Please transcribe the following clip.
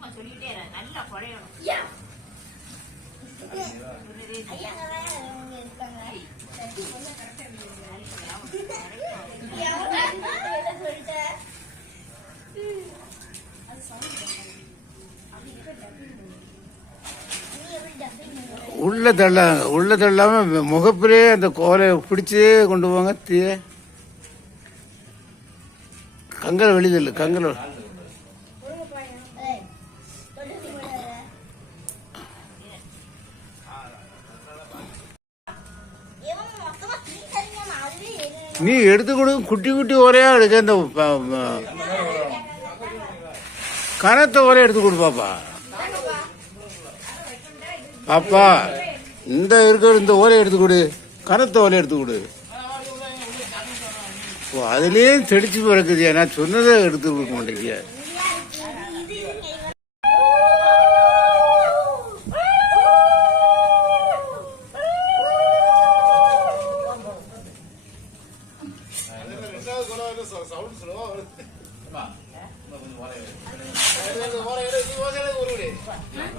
சும்மா சொல்லிட்டே. நல்லா குழையணும். உள்ள தள்ள உள்ள தள்ளாம முகப்பிலே அந்த கோலையை பிடிச்சே கொண்டு போவாங்க தீய. கங்கல் வெளிதல் கங்கல் நீ எடுத்து கொடு குட்டி குட்டி ஒரையா எடுக்க இந்த கனத்த ஒரே எடுத்து கொடு பாப்பா. பாப்பா இந்த இருக்கிற இந்த ஓலை எடுத்து கொடு கனத்த ஓலை எடுத்து கொடு. ஓ அதுலயே தெடிச்சு பிறக்குது நான் சொன்னதை எடுத்து கொடுக்க மாட்டேங்கிய ஆ